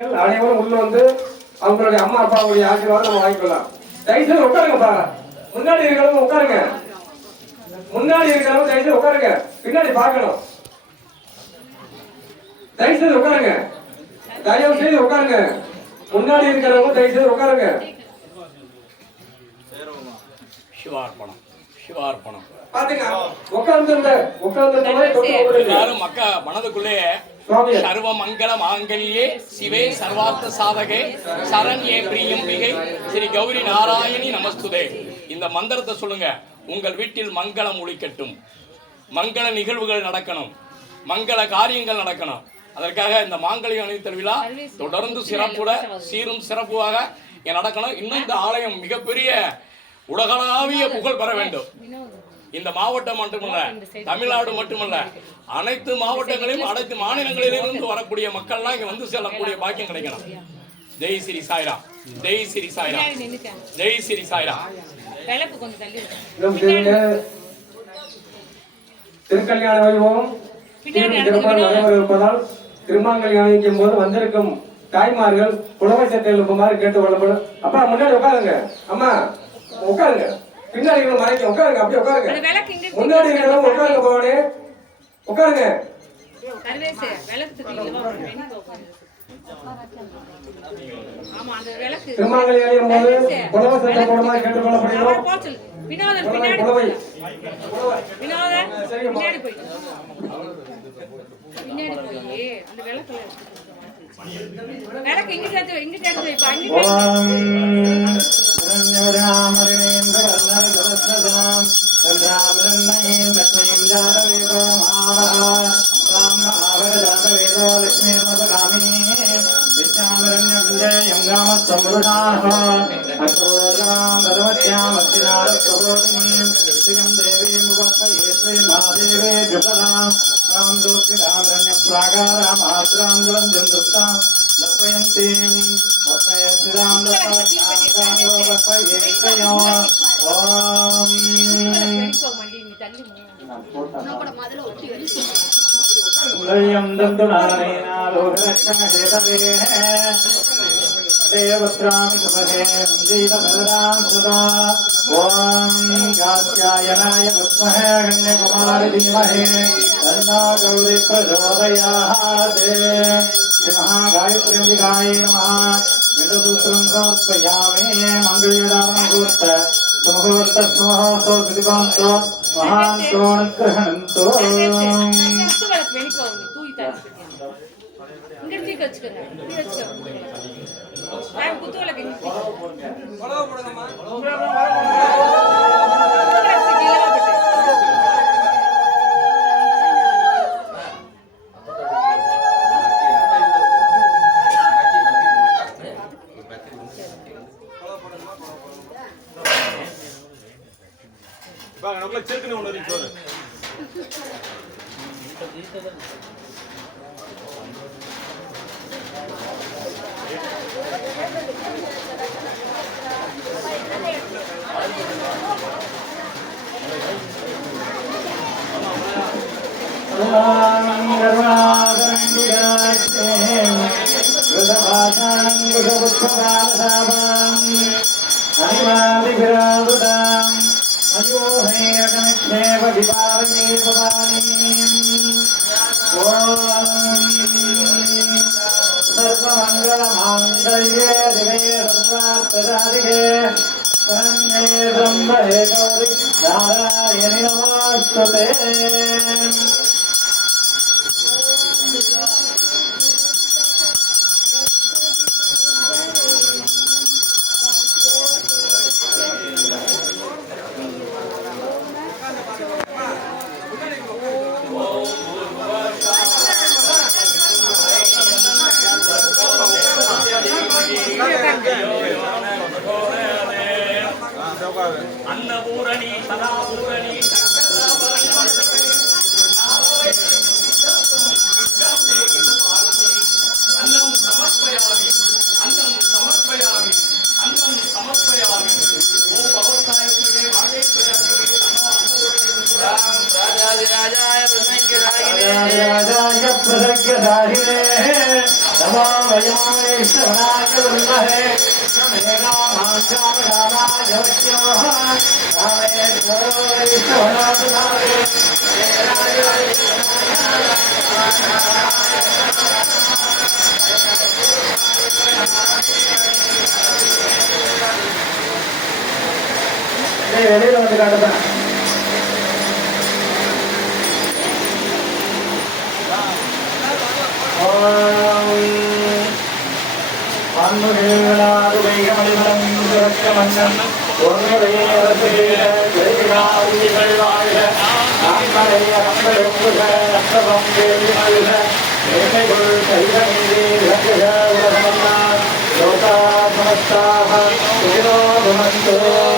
அனைவரும் உள்ள வந்து அவங்களுடைய அம்மா அப்பாவுடைய ஆசீர்வாதம் நம்ம வாங்கிக்கலாம். தயவுசெய்து உட்காருங்கப்பா. முன்னாடி இருக்கிறவங்க உட்காருங்க. முன்னாடி இருக்கிறவங்க தயவுசெய்து உட்காருங்க. பின்னாடி பார்க்கணும். தயவுசெய்து உட்காருங்க. தயவு செய்து உட்காருங்க. முன்னாடி இருக்கிறவங்க தயவுசெய்து உட்காருங்க. சிவார்ப்பணம் சிவார்ப்பணம். பாத்தீங்க உட்கார்ந்து மக்கா மனதுக்குள்ளே சர்வ மங்கள மாங்கல்யே சிவே சர்வார்த்த சாதகே சரண்யே பிரியம்பிகை ஸ்ரீ கௌரி நாராயணி நமஸ்துதே. இந்த மந்திரத்தை சொல்லுங்க. உங்கள் வீட்டில் மங்களம் ஒலிக்கட்டும், மங்கள நிகழ்வுகள் நடக்கணும், மங்கள காரியங்கள் நடக்கணும். அதற்காக இந்த மாங்கல்ய அணிவித்தல் விழா தொடர்ந்து சிறப்புட சீரும் சிறப்புவாக நடக்கணும். இன்னும் இந்த ஆலயம் மிகப்பெரிய உலகளாவிய புகழ் பெற வேண்டும். இந்த மாவட்டம் மட்டுமல்ல, தமிழ்நாடு மட்டுமல்ல, அனைத்து மாவட்டங்களையும் அனைத்து மாநிலங்களிலிருந்து வரக்கூடிய மக்கள்லாம் இங்க வந்து செல்லக்கூடிய பாக்கியம் கிடைக்கணும். ஜெய் ஸ்ரீ சாய்ராம், ஜெய் ஸ்ரீ சாய்ராம், ஜெய் ஸ்ரீ சாய்ராம். திருக்கல்யாண வைபவம் நடைபெறுவதால் திருமாங்கல்யம் அணிவிக்கும் போது வந்திருக்கும் தாய்மார்கள் புலவை சட்டை எழுப்புமாறு கேட்டுக் கொள்ளப்படும். அப்பா முன்னாடி உட்காருங்க. அம்மா உட்காருங்க. பின்னாடி மறைக்க உட்காருங்க. அப்படியே உட்காருங்க. முன்னாடி இருக்கிறவங்க உட்காருங்க. போனே உட்காருங்க. திருமாங்கல்யம் அணியும் போது புலவை சட்டை போடுமாறு கேட்டுக் கொள்ளப்படுகிறோம். देवत्रामि सुमहे जीवधरां सदा ओम गात्यायनाय विद्महे कन्याकुमारी धीमहि तन्नो गौरी प्रचोदयात् श्री महागायत्र्यम्बिकायै नमः वेदसूत्रं समर्पयामि मङ्गलदानमुहूर्त सुमुहूर्त सुमुहूर्तो सुदिवान्तो महान्तो अनुग्रहणन्तो नारायणी नमस्ते अन्नपूरणी सदापूरणी अन्नं समर्पयामि अन्नं समर्पयामि अन्नं समर्पयामि ओ भगवत्तायते मागेश्वरते नमः राजाधिराजाय प्रसंगदायिने नमो वैष्णवनाय विद्महे मेघामाञ्चापदानाय वैष्णवः रामेश्वरो वैष्णवनाय வெளியில வந்து காட்டுதான் लोका समस्ताः सुखिनो भवन्तु